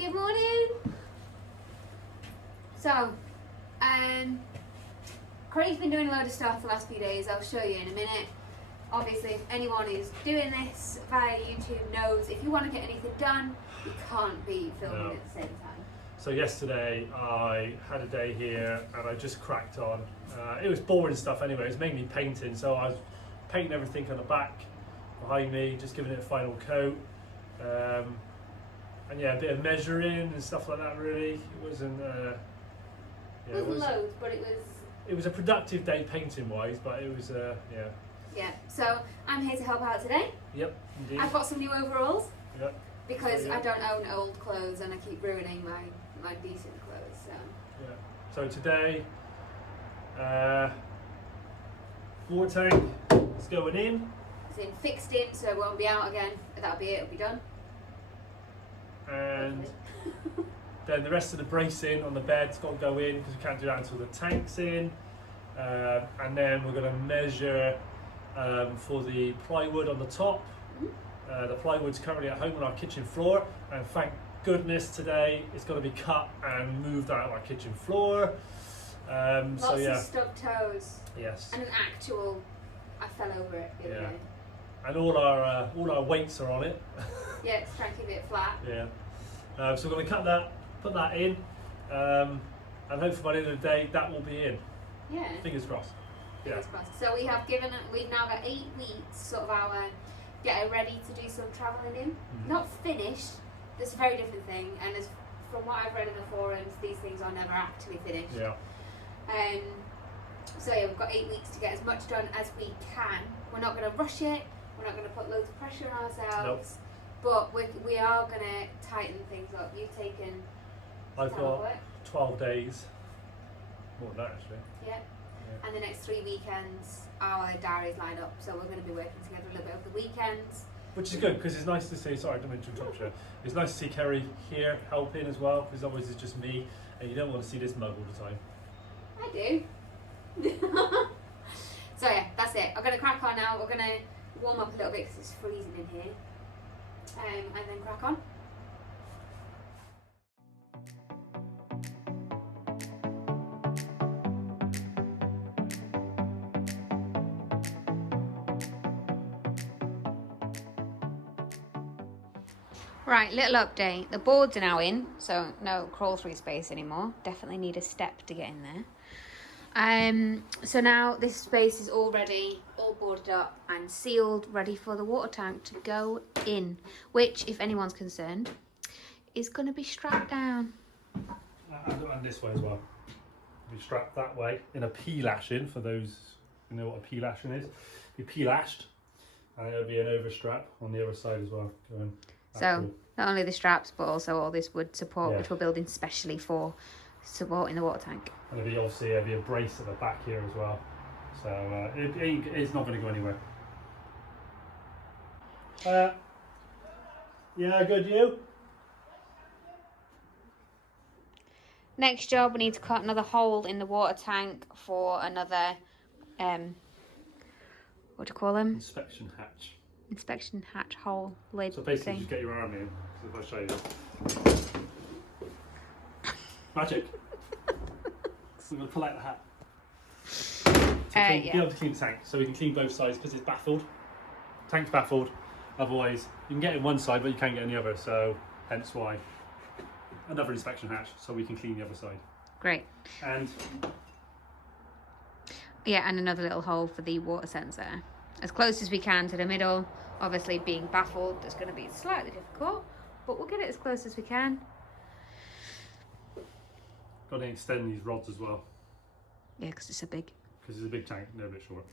Good morning. So, Craig's been doing a load of stuff the last few days. I'll show you in a minute. Obviously, if anyone who's doing this via YouTube knows if you want to get anything done, you can't be filming at the same time. So yesterday I had a day here and I just cracked on. It was boring stuff anyway, it was mainly painting, so I was painting everything on the back behind me, just giving it a final coat. And yeah, a bit of measuring and stuff like that really. It wasn't... it wasn't loads, but it was a productive day painting wise, but it was, yeah. Yeah, so I'm here to help out today. Yep, indeed. I've got some new overalls. Yep. Because I don't own old clothes and I keep ruining my decent clothes, so. Yeah. So today, water tank is going in. It's in fixed in, so it won't be out again. That'll be it, it'll be done. And then the rest of the bracing on the bed's got to go in because we can't do that until the tank's in. And then we're going to measure for the plywood on the top. The plywood's currently at home on our kitchen floor, and thank goodness today it's going to be cut and moved out of our kitchen floor. Lots so yeah. of stubbed toes. Yes. And an actual, I fell over it the other day. And all our weights are on it. Yeah, it's trying to keep it flat. Yeah. So we're going to cut that, put that in, and hopefully by the end of the day that will be in. Yeah. Fingers crossed. Fingers crossed. So we've now got 8 weeks, sort of our getting ready to do some travelling in. Not finished. That's a very different thing. And as from what I've read in the forums, these things are never actually finished. Yeah. So yeah, we've got 8 weeks to get as much done as we can. We're not going to rush it. We're not going to put loads of pressure on ourselves. Nope. But we are going to tighten things up. You've taken. I've got 12 days. More than that actually. Yeah. And the next 3 weekends, our diaries line up, so we're going to be working together a little bit over the weekends. Which is good, because it's nice to see, sorry, I don't mean to interrupt you. It's nice to see Kerry here helping as well, because otherwise it's just me, and you don't want to see this mug all the time. I do. So yeah, that's it. I'm going to crack on now. We're going to warm up a little bit because it's freezing in here. And then crack on. Right, little update. The boards are now in, so no crawl through space anymore. Definitely need a step to get in there. So now this space is all ready, all boarded up and sealed, ready for the water tank to go in, which, if anyone's concerned, is going to be strapped down. And this way as well. Be strapped that way in a P-lashing, for those who know what a P-lashing is. Be P-lashed, and it'll be an overstrap on the other side as well. Going so not only the straps, but also all this wood support, which we're building specially for supporting the water tank. And there'll be a brace at the back here as well. So it's not going to go anywhere. Yeah, good, you? Next job, we need to cut another hole in the water tank for another, what do you call them? Inspection hatch. Inspection hatch hole lid. So basically, thing. just get your arm in. So if I show you. Magic. So we're going to pull out the hat. To be able to clean the tank, so we can clean both sides because it's baffled. Tank's baffled. Otherwise, you can get in one side, but you can't get in the other. So hence why another inspection hatch, so we can clean the other side. Great. And yeah, and another little hole for the water sensor. As close as we can to the middle. Obviously, being baffled, that's going to be slightly difficult, but we'll get it as close as we can. Got to extend these rods as well. Yeah, because it's so big. Because it's a big tank, they're a bit short.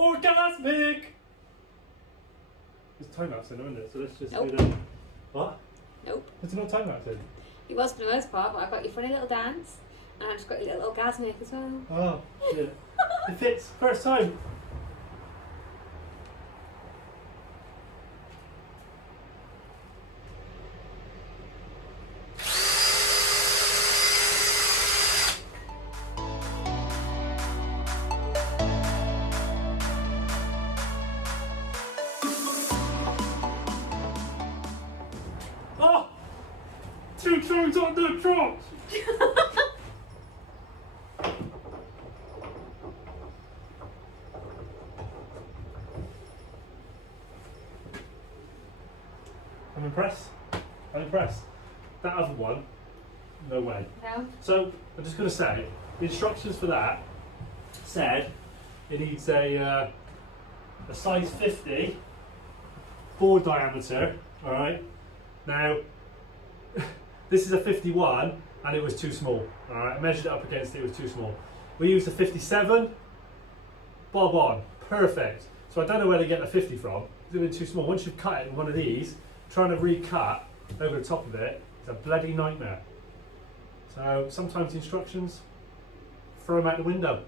Orgasmic! There's time lapse in there, isn't it? So let's just Nope. do that. What? Nope. There's no time lapse in. It was for the most part, but I got your funny little dance, and I just got your little orgasmic as well. Oh, shit. It fits. First time. Oh! 2 turns on the trot! I'm impressed. I'm impressed. That other one, no way. No. So, I'm just going to say, the instructions for that said it needs a size 50 board diameter, alright? Now, this is a 51 and it was too small, alright? I measured it up against it, it was too small. We used a 57, bob on, perfect. So I don't know where they get the 50 from, it's going to be too small. Once you've cut it in one of these, trying to recut over the top of it is a bloody nightmare. So sometimes the instructions, throw them out the window.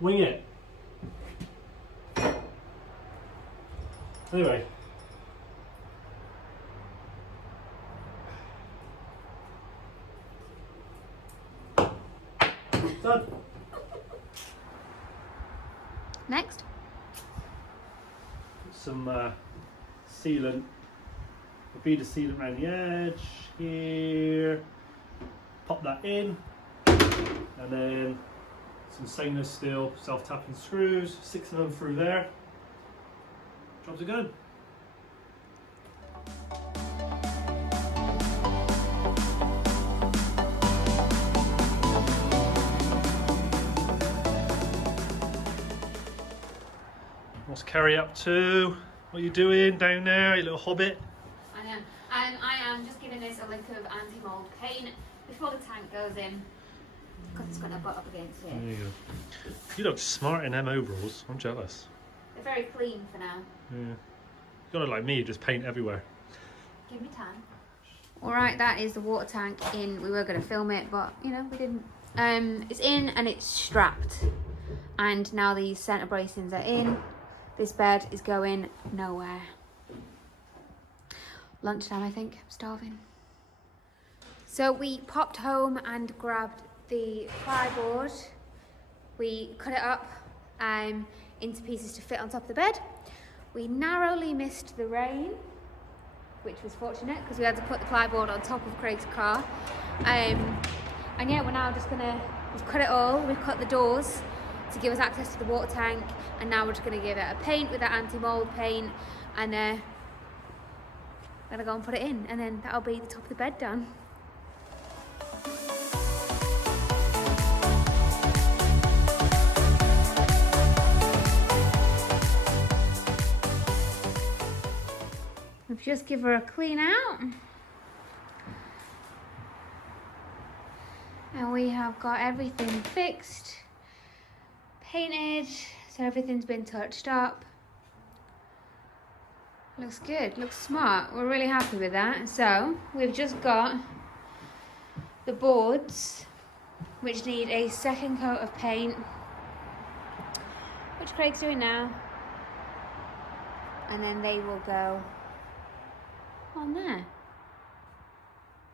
Wing it. Anyway. Done. Next. Some sealant, a bead of sealant around the edge here. Pop that in, and then some stainless steel self-tapping screws, 6 of them through there. Jobs are good. What's Kerry up to? What are you doing down there, you little hobbit? I know. I am just giving this a lick of anti-mold paint before the tank goes in, because it's going to butt up against it. There you go. You look smart in them overalls. I'm jealous. They're very clean for now. Yeah. You gotta like me, just paint everywhere. Give me time. Alright, that is the water tank in. We were going to film it, but you know, we didn't. It's in and it's strapped. And now these centre bracings are in. This bed is going nowhere. Lunchtime, I think. I'm starving. So we popped home and grabbed the plyboard. We cut it up into pieces to fit on top of the bed. We narrowly missed the rain, which was fortunate because we had to put the plyboard on top of Craig's car. And yeah, we're now just we've cut it all. We've cut the doors to give us access to the water tank, and now we're just gonna give it a paint with that anti-mold paint, and gonna go and put it in, and then that'll be the top of the bed done. We've just give her a clean out, and we have got everything fixed, painted, so everything's been touched up. Looks good, looks smart. We're really happy with that. So we've just got the boards, which need a second coat of paint, which Craig's doing now, and then they will go on there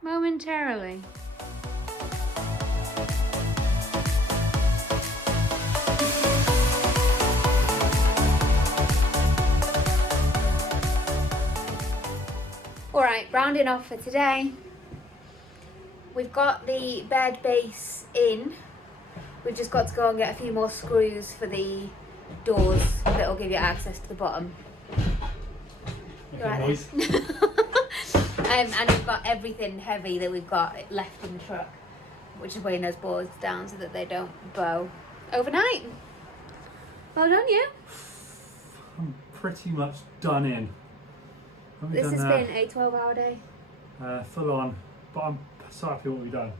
momentarily. Alright, rounding off for today, we've got the bed base in. We've just got to go and get a few more screws for the doors that will give you access to the bottom. Okay, boys. And we've got everything heavy that we've got left in the truck, which is weighing those boards down so that they don't bow overnight. Well done, you. I'm pretty much done in. This has been a 12-hour day. Full on, but I'm so happy with what we've done.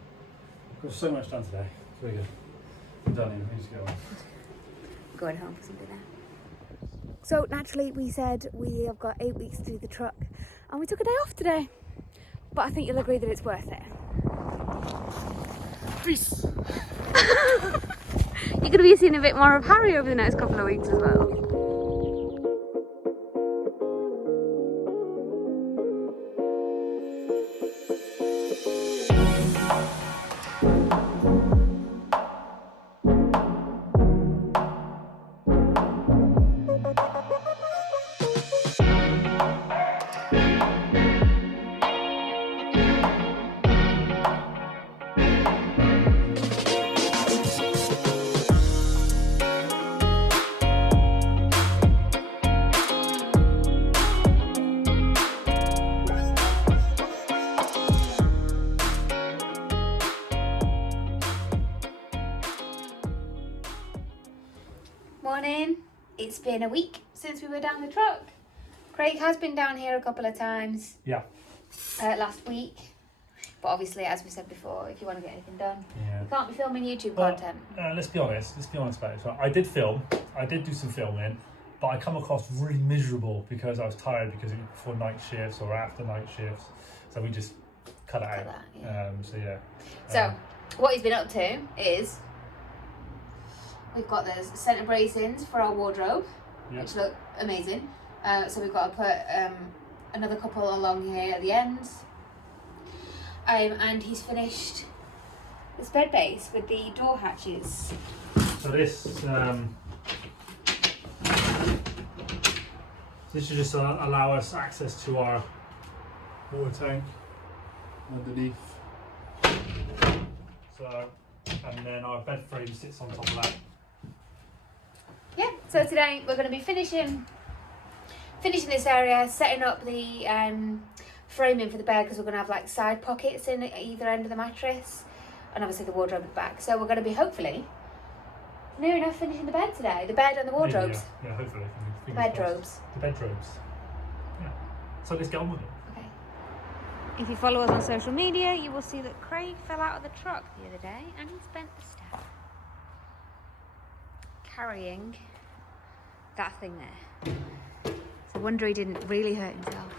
Got so much done today. It's really good. I'm done in. I need to go on. Going home for some dinner. So naturally we said we have got 8 weeks to do the truck and we took a day off today. But I think you'll agree that it's worth it. Peace. You're going to be seeing a bit more of Harry over the next couple of weeks as well. Morning. It's been a week since we were down the truck. Craig has been down here a couple of times. Yeah. Last week. But obviously, as we said before, if you want to get anything done, Yeah. you can't be filming YouTube Well, content. let's be honest about it. So I did film, I did do some filming, but I come across really miserable because I was tired because it was before night shifts or after night shifts. So we just cut it out. That, yeah. So What he's been up to is we've got those centre bracings for our wardrobe, which look amazing. So we've got to put another couple along here at the ends. And he's finished this bed base with the door hatches. So this should just allow us access to our water tank underneath. So, and then our bed frame sits on top of that. Yeah, so today we're going to be finishing this area, setting up the framing for the bed, because we're going to have like side pockets in at either end of the mattress, and obviously the wardrobe at the back. So we're going to be hopefully near enough finishing the bed today, the bed and the wardrobes. Yeah, hopefully. The bedrobes. The bedrobes. Yeah. So let's get on with it. Okay. If you follow us on social media, you will see that Craig fell out of the truck the other day and he spent the step carrying that thing there. It's a wonder he didn't really hurt himself.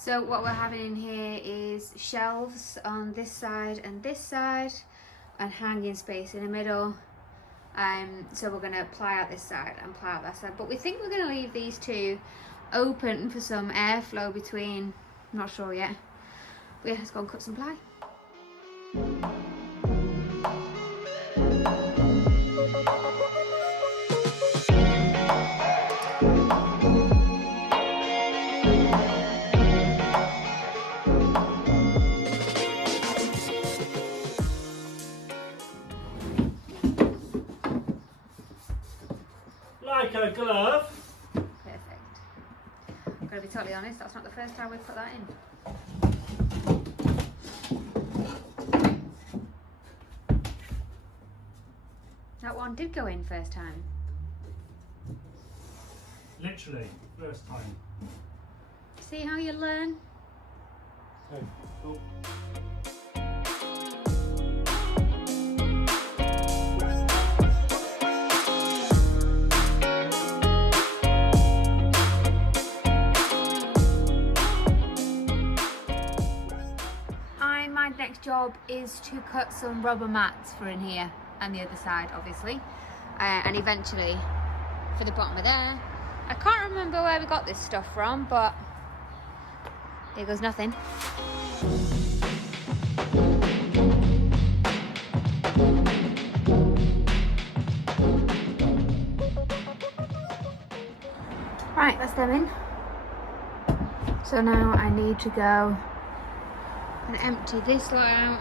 So what we're having in here is shelves on this side and hanging space in the middle. So we're going to ply out this side and ply out that side. But we think we're going to leave these two open for some airflow between. I'm not sure yet. But yeah, let's go and cut some ply. Like a glove. Perfect. I'm going to be totally honest, that's not the first time we've put that in. That one did go in first time. Literally, first time. See how you learn? Oh, cool. My next job is to cut some rubber mats for in here and the other side, obviously, and eventually for the bottom of there. I can't remember where we got this stuff from, but here goes nothing. Right, that's them in. So now I need to go and empty this lot out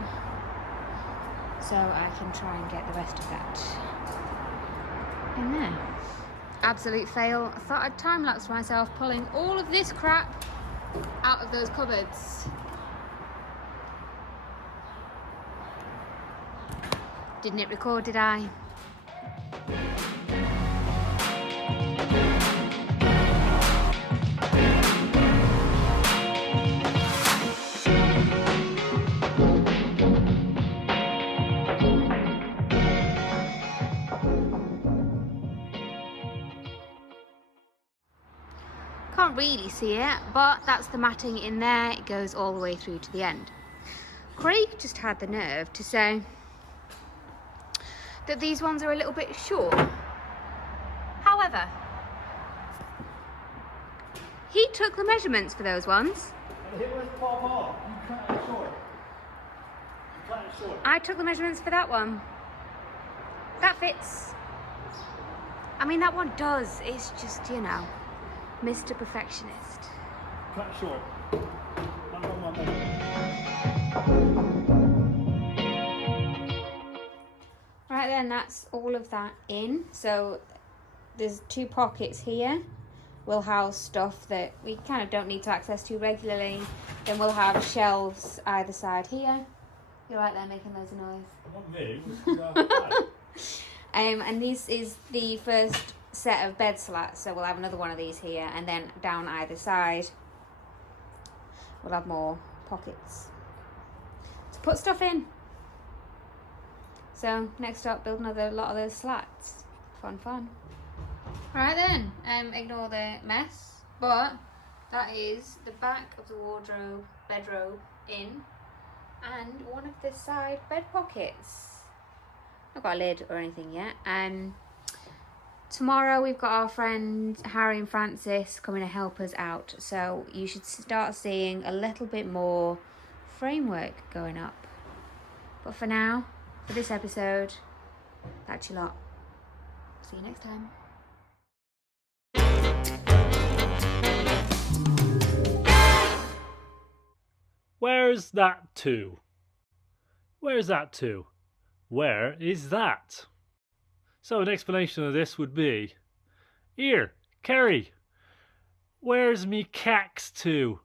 so I can try and get the rest of that in there. Absolute fail. I thought I'd time-lapse myself pulling all of this crap out of those cupboards. Didn't it record, did I? Can't really see it, but that's the matting in there. It goes all the way through to the end. Craig just had the nerve to say that these ones are a little bit short. However, he took the measurements for those ones. It was pop off. You cut it short. You cut it short. I took the measurements for that one. That fits. I mean, that one does. It's just, you know, Mr. Perfectionist. Cut short. Right then, that's all of that in. So there's 2 pockets here. We'll house stuff that we kind of don't need to access too regularly. Then we'll have shelves either side here. You're right there making loads of noise. Not me. And this is the first set of bed slats, so we'll have another one of these here, and then down either side we'll have more pockets to put stuff in. So next up, build another lot of those slats. Fun. Right then, ignore the mess, but that is the back of the wardrobe, bedrobe in, and one of the side bed pockets. Not got a lid or anything yet. Tomorrow we've got our friends Harry and Francis coming to help us out, so you should start seeing a little bit more framework going up. But for now, for this episode, that's your lot. See you next time. Where's that to? Where's that to? Where is that? So an explanation of this would be, here, Kerry, where's me cax to?